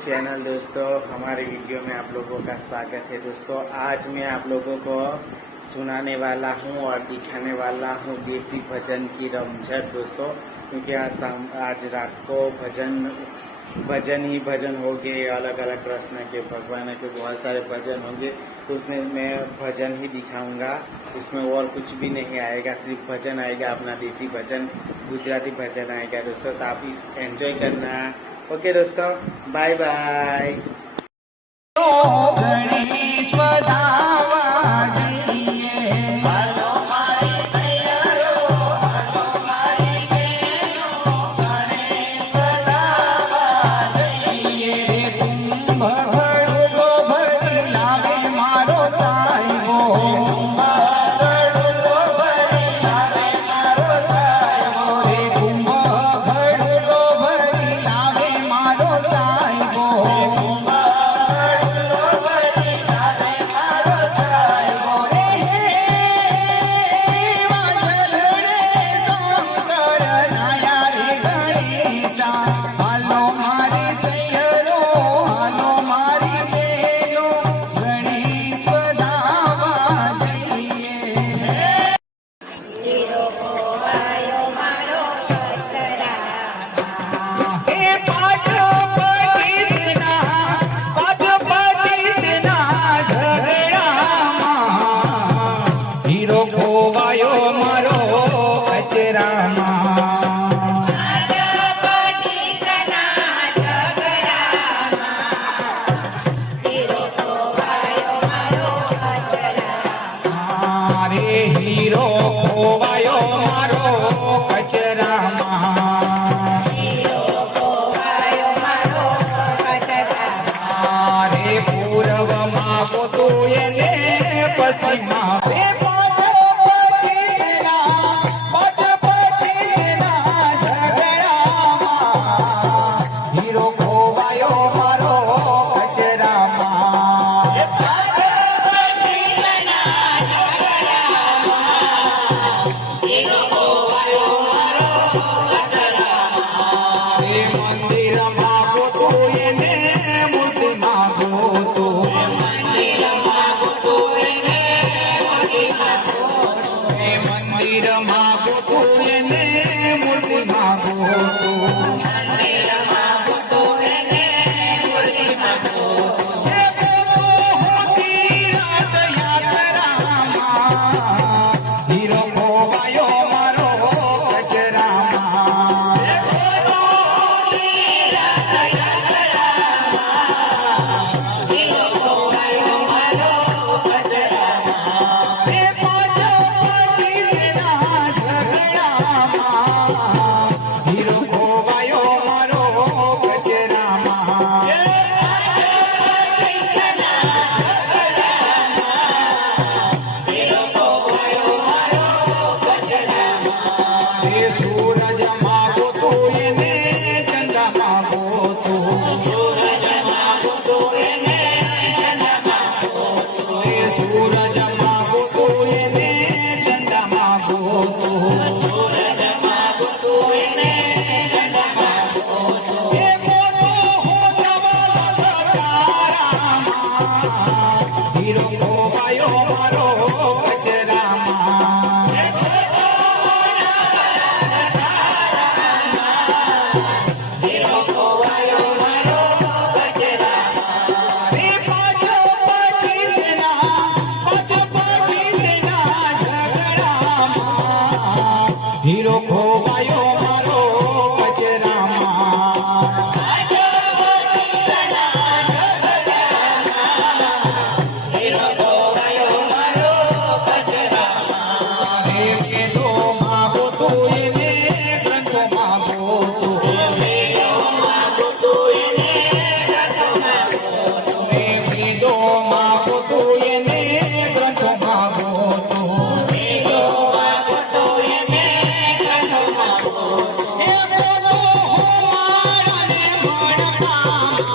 चैनल दोस्तों, हमारे वीडियो में आप लोगों का स्वागत है। दोस्तों आज मैं आप लोगों को सुनाने वाला हूं और दिखाने वाला हूं देसी भजन की रमझट दोस्तों, क्योंकि आज रात को भजन ही भजन होंगे। अलग अलग कृष्ण के भगवान के बहुत सारे भजन होंगे, तो उसमें मैं भजन ही दिखाऊंगा। इसमें और कुछ भी नहीं आएगा, सिर्फ भजन आएगा, अपना देसी भजन, गुजराती भजन आएगा दोस्तों। तो आप इस एंजॉय करना। ओके दोस्तों, बाय बाय। हीरो खोवायो मारो कचरामा, रे पूर्वमा गोतुं એને પશ્ચિમમાં હીરો ખોવાયો મારો મંદિરમાં ગોતું એને મૂર્તિમાં ગોતું, મંદિરમાં ગોતું એને મૂર્તિમાં ગોતું, હીરો ખોવાયો મારો કચરામાં, હીરો ખોવાયો મારો કચરામાં, સૂરજમાં ગોતું એને ચંદ્રમાં ગોતું, સૂરજમાં ગોતું એને ચંદ્રમાં ગોતું, હીરો ખોવાયો મારો કચરામાં, હીરો ખોવાયો મારો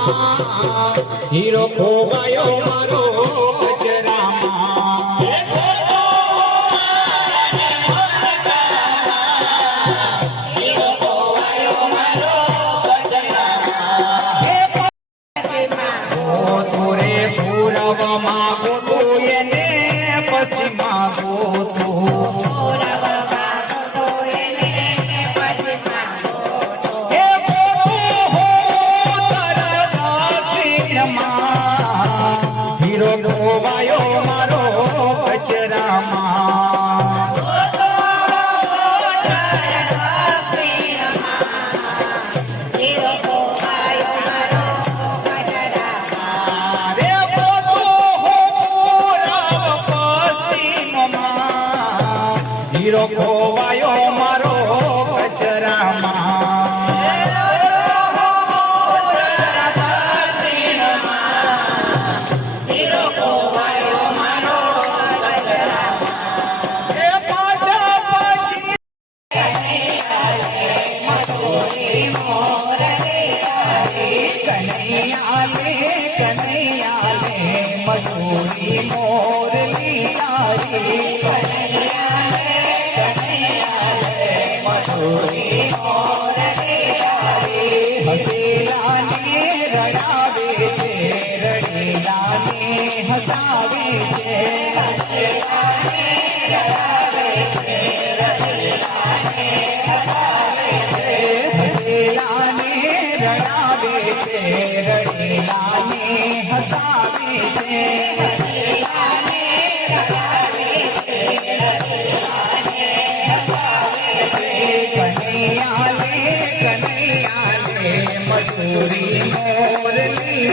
હીરો ખોવાયો મારો કચરામાં ગોતુરે પૂરવમાં ગોતું એને પશ્ચિમમાં ગોતું હે ગોતું હો તારા દક્ષિણમાં હીરો ખોવાયો મારો કચરામાં રે ગોતું હો પૂરવ પશ્ચિમમાં હીરો ખોવાયો મારો કચરામાં એ પાછા પાછી કનૈયા લે મજૂરી મોરલી યારી હસેલાને રડાવે છે રડીલાને હસાવે છે હસેલાને રડાવે છે રડીલાને હસાવે છે કનૈયા લે મજૂરી મોરલી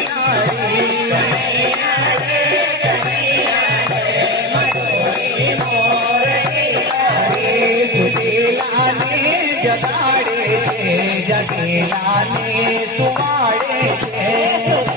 જગેલાને જગાડે છે જગેલાને સુવાડે છે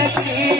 નથી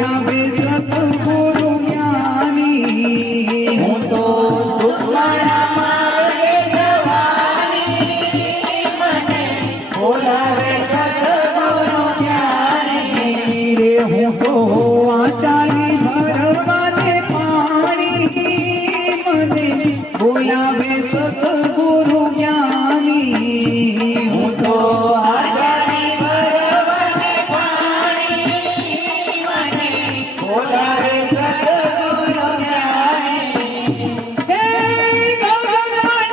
બોલાવે સતગુરુ જ્ઞાની હું તો બોલાવે સતગુરુ જ્ઞાની રે હું તો આચારી ભરવાને પાણી મને બોલાવે સતગુરુ જ્ઞાની હું તો આચારી ભરવાને પાણી મને બોલાવે સતગુરુ જ્ઞાની હે ભગવાન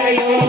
માયું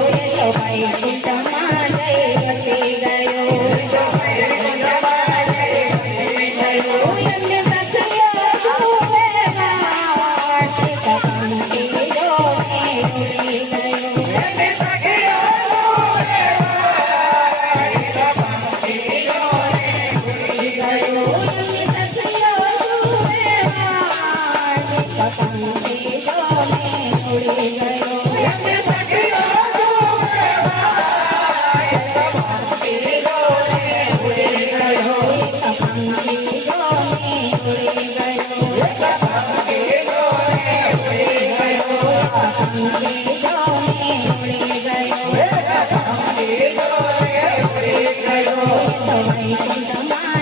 Bye.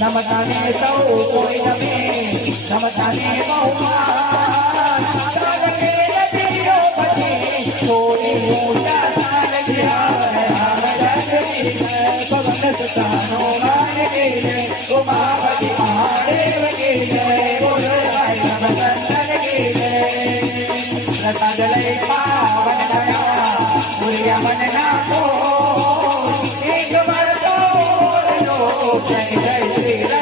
નમતાને સૌ કોઈ નમે નમતાને બહુમાન સાગરે નદીઓ પછી થોડી ઊંચા સ્થાન ગયા પવન સુતાનો માન કે ઉમાવતી મહાદેવ કે બોલો ભાઈ નમસ્તન કે પ્રસાદ લઈ પાવન થયા પુરિયા મન નાખો એક વાર તો જય જય શ્રી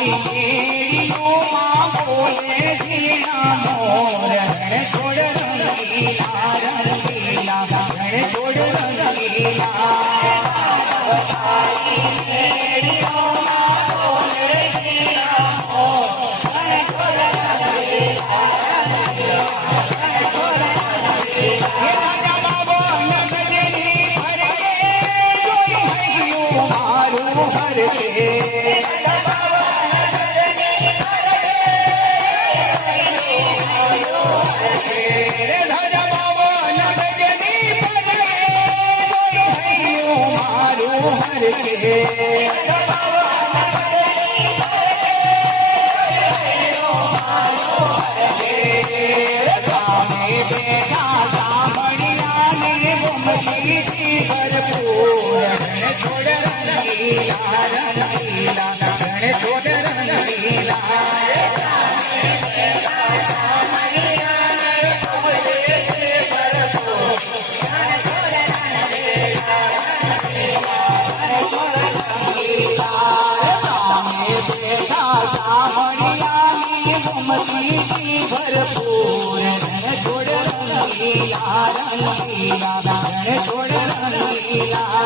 તારી મેળીઓમાં બોલે ઝીણા મોર રણ છોડ રંગીલા રંગીલા રણ છોડ રંગીલા તારી મેળીઓમાં બોલે ઝીણા મોર રણ છોડ રંગીલા ભરપૂર છોડ રંગીલા રંગીલા છોડ રંગીલા છોડ રંગીલા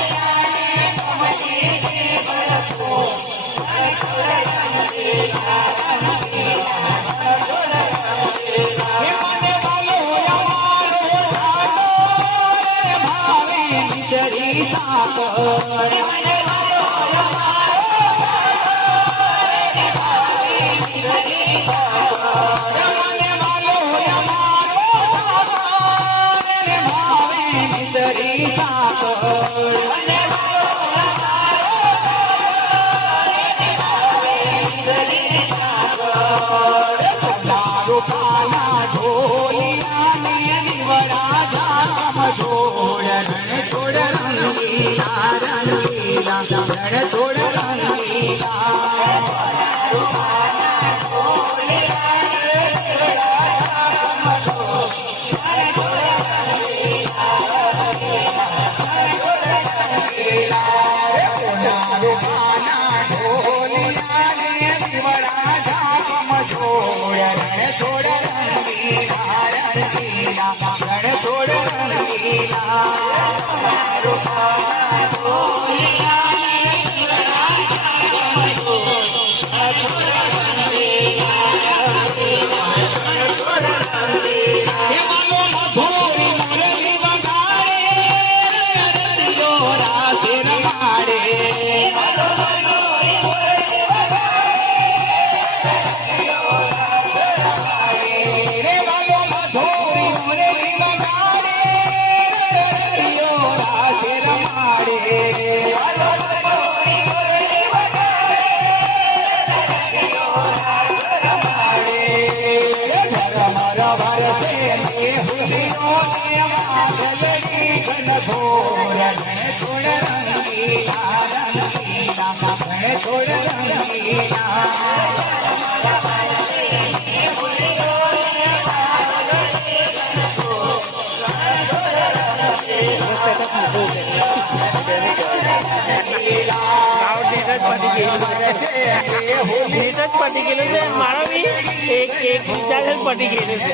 રંગીલા છોડ પતી ગયેલું છે મારો બી એક બીજા પતી ગયેલું છે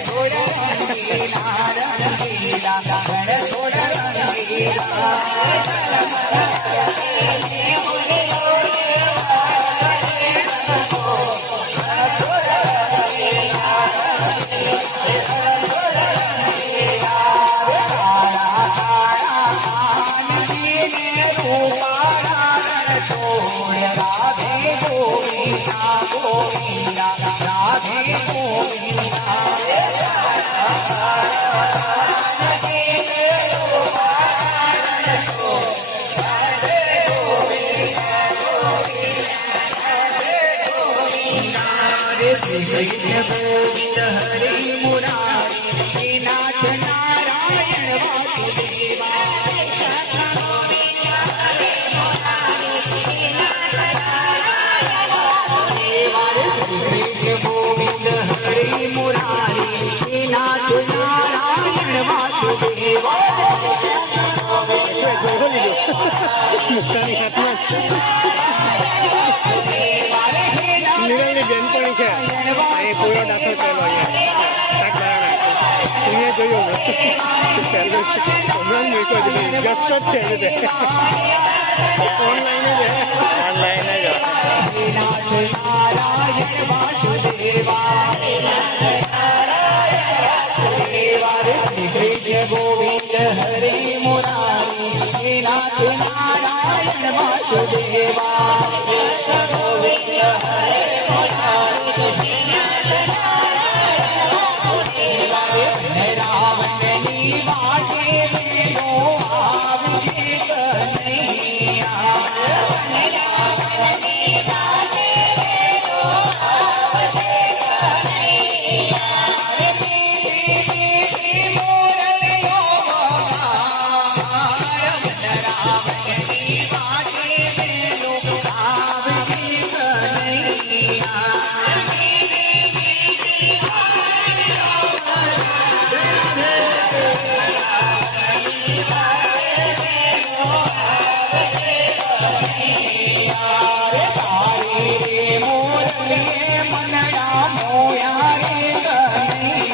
गोविंद हरि मुरारी नाथ नारायण वासुदेवा गोविंद हरि मुरारी नाथ नारायण वासुदेवा मुक्तानी हाथ में નિરલની બેનપણી છે અહીં પૂરો દાખલ કરેલો અહીંયા અહીંયા જોયું હમણાં મૂક્યો છે વ્યસ્ત જ છે એ રીતે ઓનલાઈન જ ઓનલાઈન જ નારાયણ વાસુદેવા કૃષ્ણ ગોવિંદ હરે મુરારી નાથ નારાયણ વાસુદેવા રાવણની વાટે વેલો આવજે તારી રે મોરલીએ મનડા મોયા રે કનૈયા